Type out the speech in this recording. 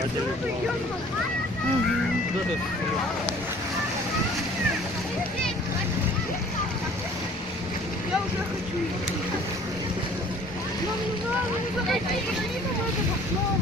Я уже хочу идти. Мама, не захочу. Мама.